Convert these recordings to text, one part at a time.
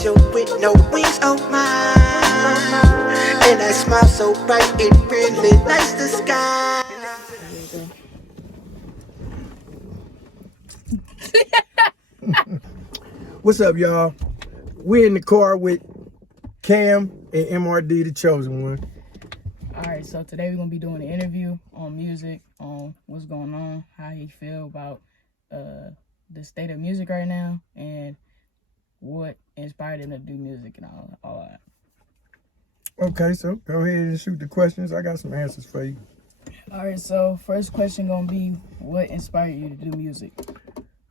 angel with no wings, oh my. And that smile so bright, it really lights the sky. What's up, y'all? We're in the car with Cam and MRD, the chosen one. All right, so today we're gonna be doing an interview on music, on what's going on, how he feel about the state of music right now, and what inspired him to do music and all that. Okay, so go ahead and shoot the questions. I got some answers for you. All right, so first question gonna be, what inspired you to do music?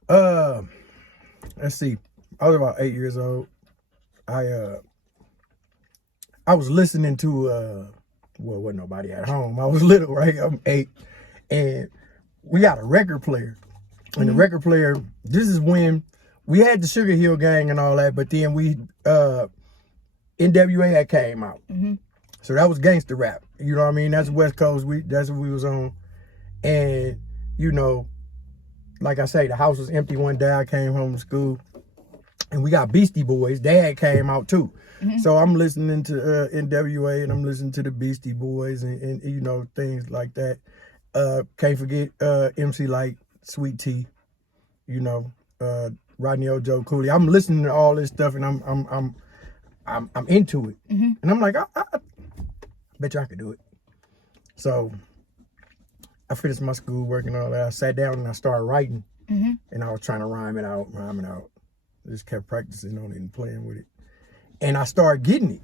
Let's see. I was about 8 years old. I was listening to well, wasn't nobody at home. I was little, right? I'm 8, and we got a record player. And the record player, this is when we had the Sugar Hill Gang and all that, but then NWA had came out. So that was gangster rap. You know what I mean? That's West Coast. That's what we was on. And, you know, like I say, the house was empty one day. I came home from school. And we got Beastie Boys. They had came out too. So I'm listening to NWA and I'm listening to the Beastie Boys and you know, things like that. Can't forget MC Lyte, Sweet Tea, you know, Rodney O. Joe Cooley. I'm listening to all this stuff and I'm into it. And I'm like, I bet you I could do it. So I finished my schoolwork and all that. I sat down and I started writing. And I was trying to rhyme it out. Just kept practicing on it and playing with it. And I started getting it.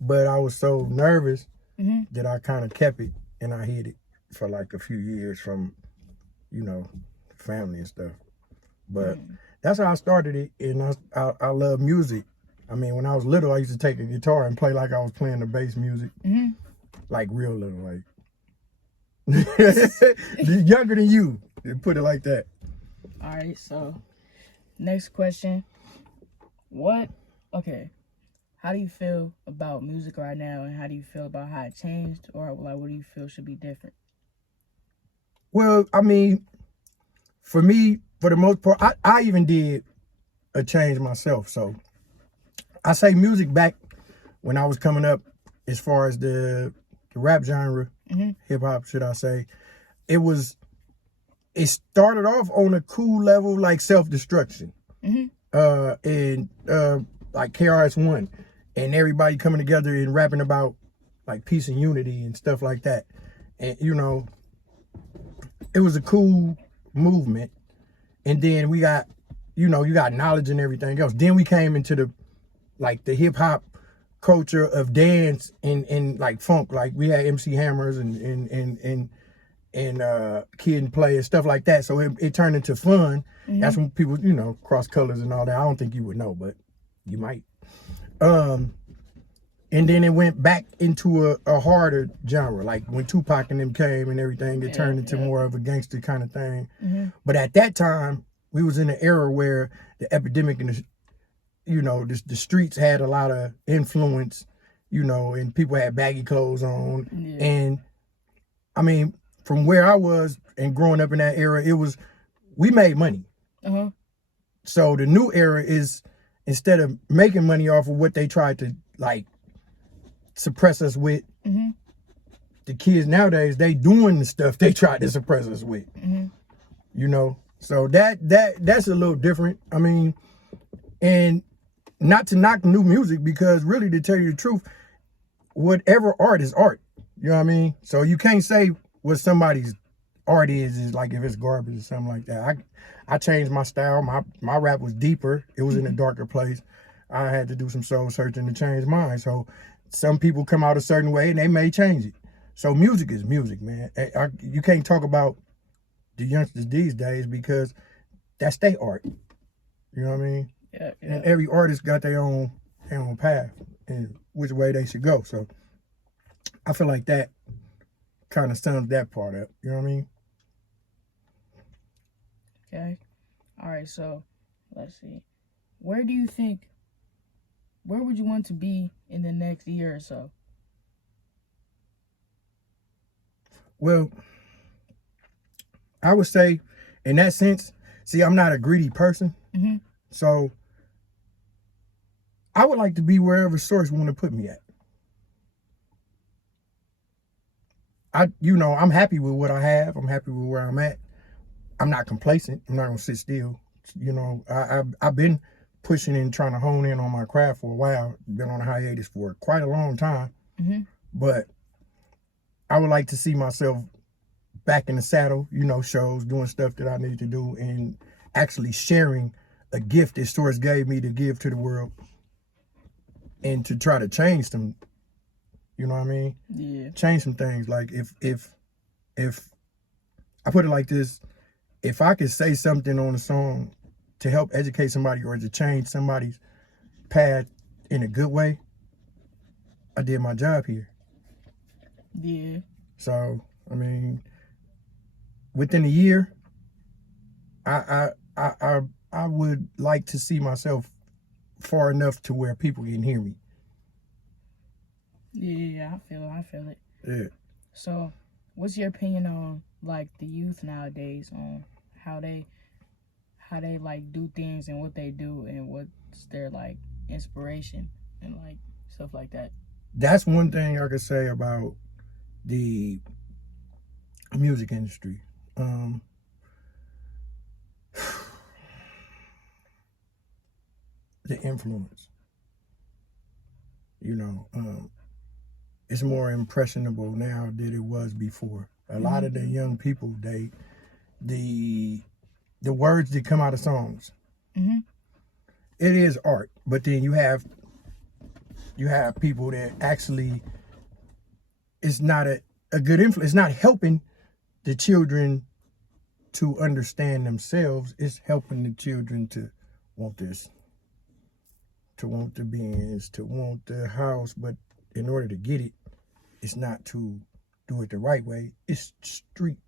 But I was so nervous that I kind of kept it and I hid it for like a few years from, you know, family and stuff. But that's how I started it. And I love music. I mean, when I was little, I used to take a guitar and play like I was playing the bass music. Like real little, like. Younger than you, put it like that. All right, so next question. How do you feel about music right now, and how do you feel about how it changed, or like what do you feel should be different? Well, I mean, for me, for the most part, I even did a change myself. So I say music back when I was coming up, as far as the rap genre, hip hop, should I say, it started off on a cool level, like self-destruction. And like KRS-One and everybody coming together and rapping about like peace and unity and stuff like that. And you know, it was a cool movement. And then we got, you know, you got knowledge and everything else. Then we came into the hip hop culture of dance and like funk. Like we had MC Hammers and Kid and Play and stuff like that. So it turned into fun. That's when people, you know, cross colors and all that. I don't think you would know, but you might. And then it went back into a harder genre. Like when Tupac and them came and everything, it turned into more of a gangster kind of thing. But at that time, we was in an era where the epidemic and the streets had a lot of influence, you know, and people had baggy clothes on. And I mean, from where I was and growing up in that era, we made money. So the new era is, instead of making money off of what they tried to like suppress us with, the kids nowadays, they doing the stuff they tried to suppress us with. You know, so that's a little different. I mean, and not to knock new music, because really, to tell you the truth, whatever art is art. You know what I mean? So you can't say what somebody's art is like if it's garbage or something like that. I changed my style. My rap was deeper. It was in a darker place. I had to do some soul searching to change mine. So some people come out a certain way and they may change it. So music is music, man. You can't talk about the youngsters these days because that's their art. You know what I mean? Yeah. And every artist got their own path and which way they should go. So I feel like that kind of sums that part up. You know what I mean? Okay. All right, so let's see. Where would you want to be in the next year or so? Well, I would say in that sense, see, I'm not a greedy person. So I would like to be wherever Source want to put me at. I'm happy with what I have. I'm happy with where I'm at. I'm not complacent. I'm not gonna sit still. I've been pushing and trying to hone in on my craft for a while. Been on a hiatus for quite a long time. Mm-hmm. But I would like to see myself back in the saddle, shows, doing stuff that I need to do, and actually sharing a gift that Source gave me to give to the world, and to try to change them. You know what I mean? Yeah. Change some things. Like if I put it like this, if I could say something on a song to help educate somebody or to change somebody's path in a good way, I did my job here. Yeah. So, I mean, within a year, I would like to see myself far enough to where people can hear me. Yeah, I feel it. Yeah. So, what's your opinion on like the youth nowadays, on how they like do things and what they do and what's their like inspiration and like stuff like that? That's one thing I could say about the music industry. The influence. It's more impressionable now than it was before. A lot of the young people, the words that come out of songs, Mm-hmm. it is art. But then you have people that actually, it's not a good influence. It's not helping the children to understand themselves. It's helping the children to want this, to want the Benz, to want the house. But in order to get it, it's not to do it the right way. It's street.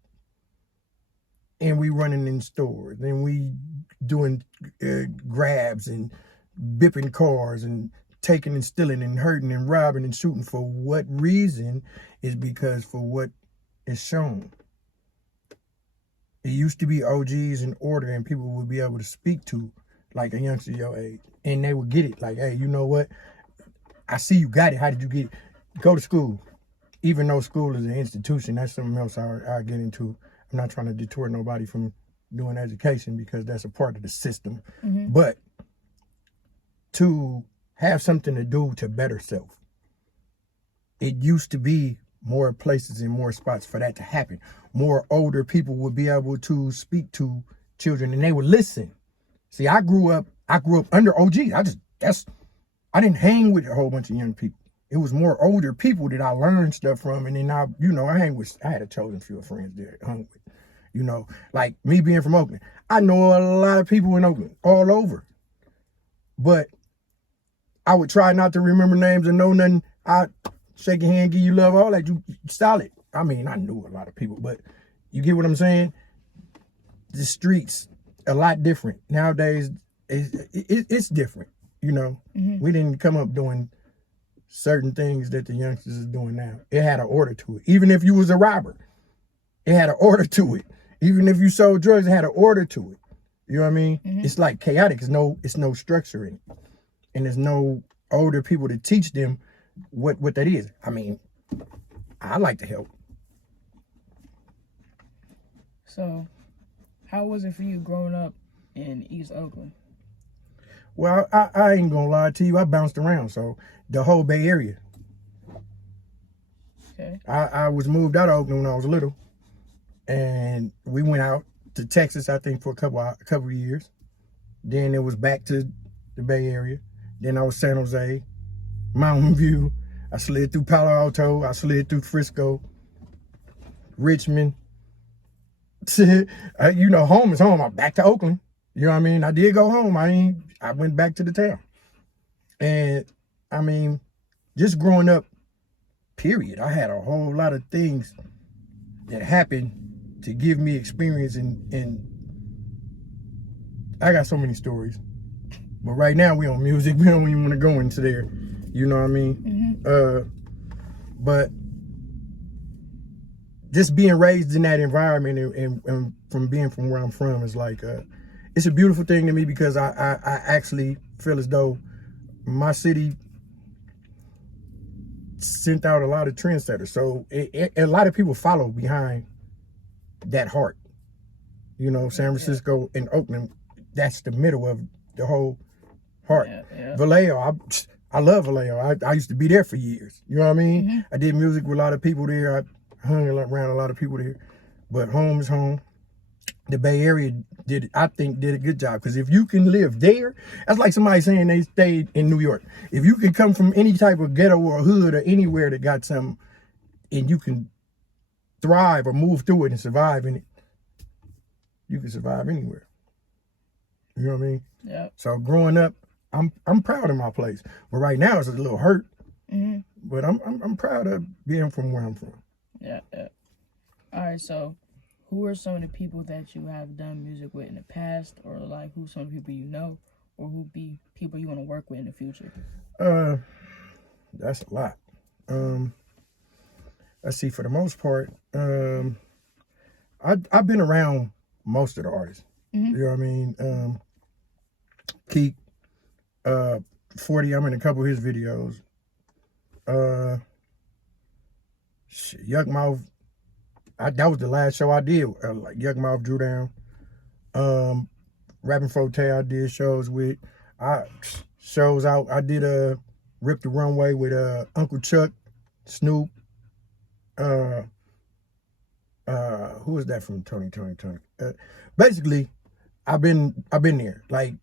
And we running in stores, and we doing grabs and bipping cars and taking and stealing and hurting and robbing and shooting. For what reason? Is because for what is shown. It used to be OGs in order, and people would be able to speak to like a youngster your age, and they would get it. Like, hey, you know what? I see you got it. How did you get it? Go to school. Even though school is an institution, that's something else I'll get into. I'm not trying to detour nobody from doing education because that's a part of the system. Mm-hmm. But to have something to do to better self. It used to be more places and more spots for that to happen. More older people would be able to speak to children and they would listen. See, I grew up under OGs. I didn't hang with a whole bunch of young people. It was more older people that I learned stuff from, and then I had a chosen few of friends that I hung with. Like me being from Oakland. I know a lot of people in Oakland, all over. But I would try not to remember names and know nothing. I shake your hand, give you love, all that. You solid. I mean, I knew a lot of people, but you get what I'm saying? The streets, a lot different. Nowadays, it's different, Mm-hmm. We didn't come up doing certain things that the youngsters is doing now. It had an order to it. Even if you was a robber, it had an order to it. Even if you sold drugs, it had an order to it. You know what I mean? Mm-hmm. It's like chaotic. It's no structure in it. And there's no older people to teach them what that is. I mean, I like to help. So, how was it for you growing up in East Oakland? Well, I ain't gonna lie to you. I bounced around, so the whole Bay Area. Okay. I was moved out of Oakland when I was little, and we went out to Texas, I think, for a couple of years. Then it was back to the Bay Area. Then I was San Jose, Mountain View. I slid through Palo Alto. I slid through Frisco, Richmond. Home is home. I'm back to Oakland. You know what I mean? I did go home. I went back to the town. And I mean, just growing up, period, I had a whole lot of things that happened to give me experience, and I got so many stories. But right now we on music. We don't even want to go into there. You know what I mean? Mm-hmm. But just being raised in that environment and from being from where I'm from is like, it's a beautiful thing to me because I actually feel as though my city sent out a lot of trendsetters. So a lot of people follow behind that heart. You know, San Francisco and Oakland, that's the middle of the whole heart. Vallejo, I love Vallejo. I used to be there for years. You know what I mean? I did music with a lot of people there. I hung around a lot of people there. But home is home. The Bay Area I think did a good job, because if you can live there, that's like somebody saying they stayed in New York. If you can come from any type of ghetto or hood or anywhere that got something, and you can thrive or move through it and survive in it, you can survive anywhere. You know what I mean? Yeah. So growing up, I'm proud of my place, but right now it's a little hurt. But I'm proud of being from where I'm from. Yeah. All right, so who are some of the people that you have done music with in the past, or like who some people you know, or who be people you want to work with in the future? That's a lot. Let's see. For the most part, I've been around most of the artists. You know what I mean? Keek, 40. I'm in a couple of his videos. Yuck Mouth. That was the last show I did. Like Yuck Mouth, Drew Down. Rapping Forte, I did shows with. I did Rip the Runway with Uncle Chuck, Snoop. Who is that from Tony? Basically, I've been there. Like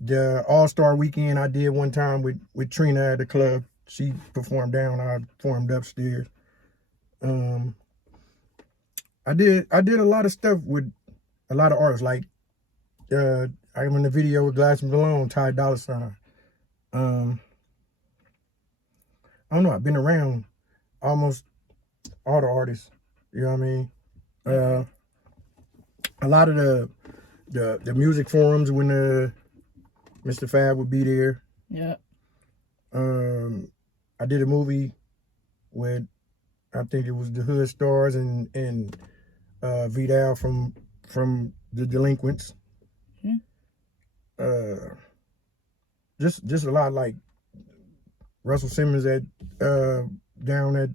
the All-Star Weekend I did one time with Trina at the club. She performed down, I performed upstairs. I did a lot of stuff with a lot of artists. Like I'm in the video with Glass and Malone, Ty Dolla $ign. I don't know. I've been around almost all the artists. You know what I mean? A lot of the music forums when Mr. Fab would be there. Yeah. I did a movie with, I think it was the Hood Stars and Vidal from The Delinquents. Just a lot, like Russell Simmons at down at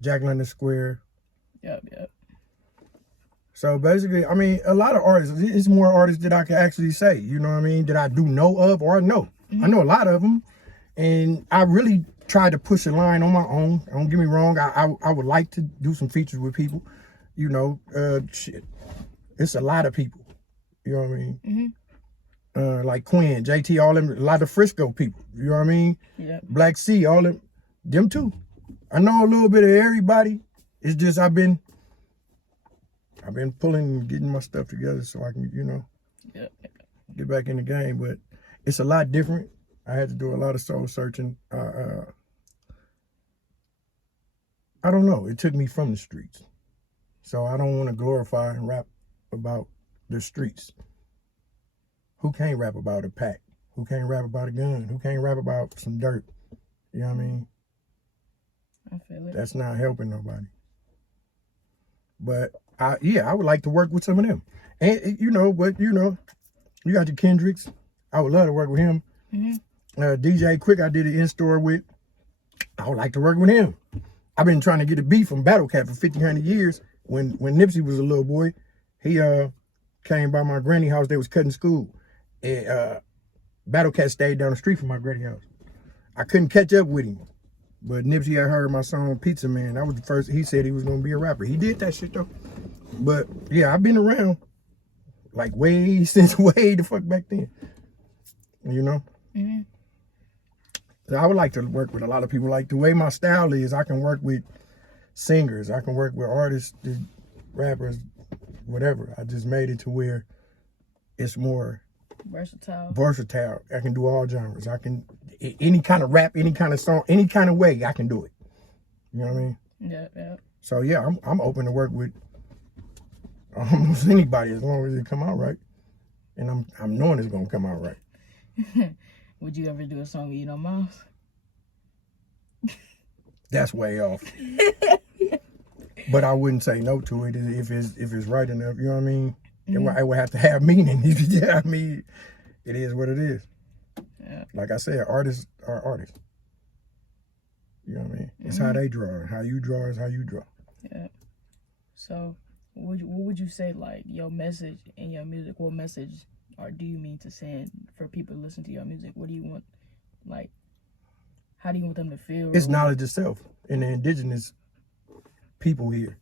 Jack London Square. Yep. So basically, I mean, a lot of artists. It's more artists that I can actually say, you know what I mean, that I do know of or know. I know a lot of them, and I really try to push a line on my own. Don't get me wrong. I would like to do some features with people. You know, shit. It's a lot of people. You know what I mean? Like Quinn, JT, all them, a lot of Frisco people. You know what I mean? Yeah. Black Sea, all them too. I know a little bit of everybody. It's just I've been pulling and getting my stuff together so I can, you know, get back in the game. But it's a lot different. I had to do a lot of soul searching. I don't know. It took me from the streets. So I don't want to glorify and rap about the streets. Who can't rap about a pack? Who can't rap about a gun? Who can't rap about some dirt? You know what I mean? I feel it. That's not helping nobody. But I would like to work with some of them. And you know, you got your Kendricks. I would love to work with him. DJ Quick, I did an in-store with. I would like to work with him. I've been trying to get a beat from Battle Cat for 1,500 years. When Nipsey was a little boy, he came by my granny house. They was cutting school. And Battle Cat stayed down the street from my granny house. I couldn't catch up with him. But Nipsey had heard my song Pizza Man. That was the first. He said he was going to be a rapper. He did that shit though. But yeah, I've been around like way the fuck back then. You know? So I would like to work with a lot of people. Like the way my style is, I can work with singers. I can work with artists, rappers, whatever. I just made it to where it's more versatile. I can do all genres. I can, any kind of rap, any kind of song, any kind of way, I can do it. You know what I mean? Yeah. So yeah, I'm open to work with almost anybody as long as it come out right. And I'm knowing it's gonna come out right. Would you ever do a song with You Know Mouse? That's way off. But I wouldn't say no to it if it's right enough. You know what I mean? It would have to have meaning. Yeah, I mean, it is what it is. Yeah. Like I said, artists are artists. You know what I mean? It's how they draw. How you draw is how you draw. Yeah. So, what would you say, like, your message in your music? What message or do you mean to send for people to listen to your music? What do you want, like, how do you want them to feel? It's knowledge itself and the indigenous people here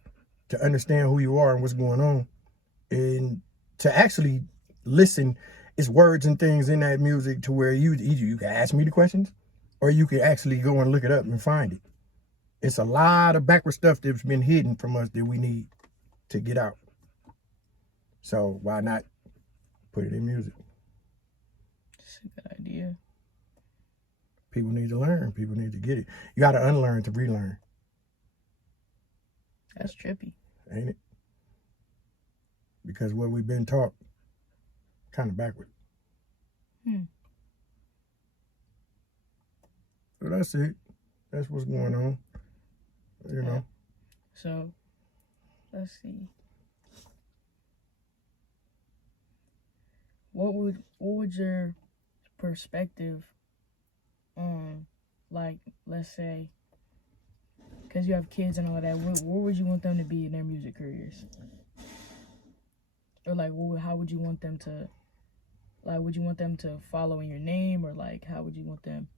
to understand who you are and what's going on, and to actually listen. It's words and things in that music to where you can ask me the questions, or you can actually go and look it up and find it. It's a lot of backward stuff that's been hidden from us that we need to get out. So why not put it in music? It's a good idea. People need to learn. People need to get it. You got to unlearn to relearn. That's trippy. Ain't it? Because what we've been taught, kind of backward. So that's it. That's what's going on. You know. So, let's see. What would your perspective on, like, let's say, because you have kids and all that, where would you want them to be in their music careers? Or, like, how would you want them to, like, would you want them to follow in your name, or, like, how would you want them?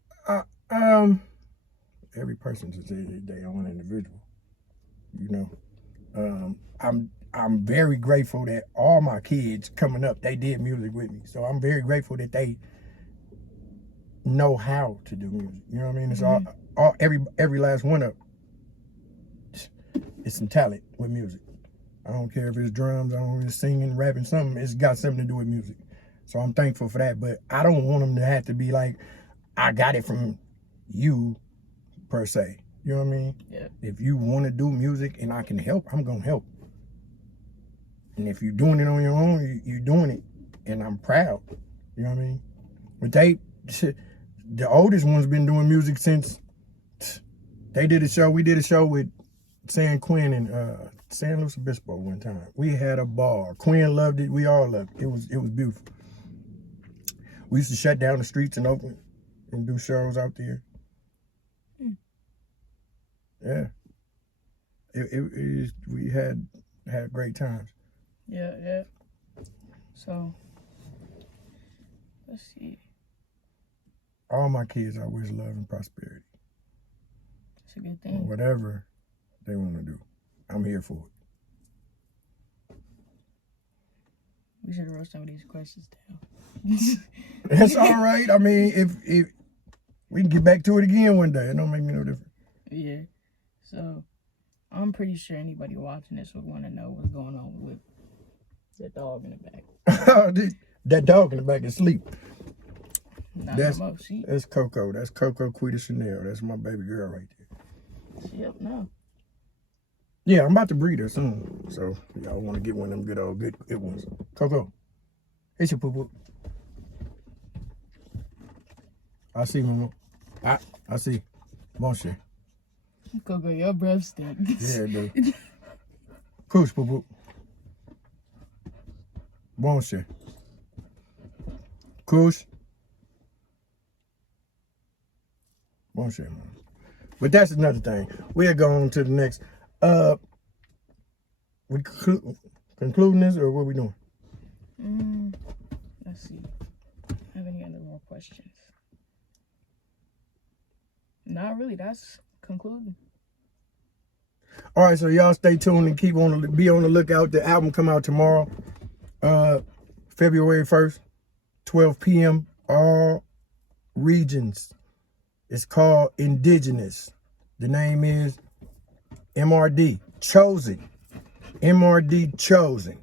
Every person's their own individual. You know, I'm very grateful that all my kids coming up, they did music with me. So I'm very grateful that they know how to do music. You know what I mean? It's all every last one of it's some talent with music. I don't care if it's drums, I don't know if it's singing, rapping, something. It's got something to do with music. So I'm thankful for that. But I don't want them to have to be like, I got it from you, per se. You know what I mean? Yeah. If you want to do music and I can help, I'm going to help. And if you're doing it on your own, you're doing it. And I'm proud. You know what I mean? But the oldest one's been doing music since we did a show with San Quinn and San Luis Obispo one time. We had a ball. Quinn loved it. We all loved it. It was beautiful. We used to shut down the streets in Oakland and do shows out there. Yeah. We had great times. Yeah. So, let's see. All my kids, I wish love and prosperity. It's a good thing. Whatever they want to do, I'm here for it. We should wrote some of these questions down. That's all right. I mean, if we can get back to it again one day, it don't make me no difference. Yeah. So, I'm pretty sure anybody watching this would want to know what's going on with the dog in the back. That dog in the back is asleep. That's Coco. That's Coco Quita Chanel. That's my baby girl right there. She up now. Yeah, I'm about to breed her soon. So y'all want to get one of them good ones. Coco, it's your poo-poo. I see, Mama. I see. Bon chien. Coco, your breath stinks. Yeah, dude. Couche, poo-poo. Bon chien. Couche. Bon chien, man. But that's another thing. We'll go on to the next. We concluding this, or what we doing? Let's see. Have any other more questions? Not really. That's concluding. All right, so y'all stay tuned and be on the lookout. The album come out tomorrow, February 1st, 12 p.m. All regions. It's called Indigenous. The name is MRD Chosen. MRD Chosen.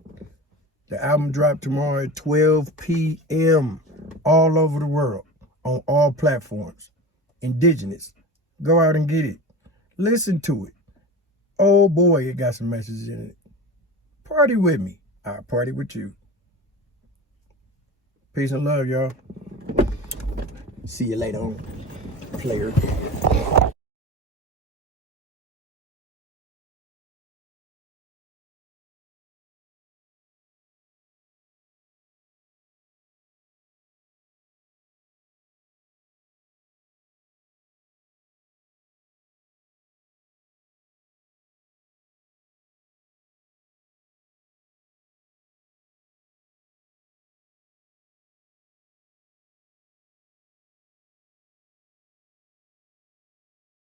The album dropped tomorrow at 12 p.m. all over the world on all platforms. Indigenous. Go out and get it. Listen to it. Oh boy, it got some messages in it. Party with me. I'll party with you. Peace and love, y'all. See you later on, player.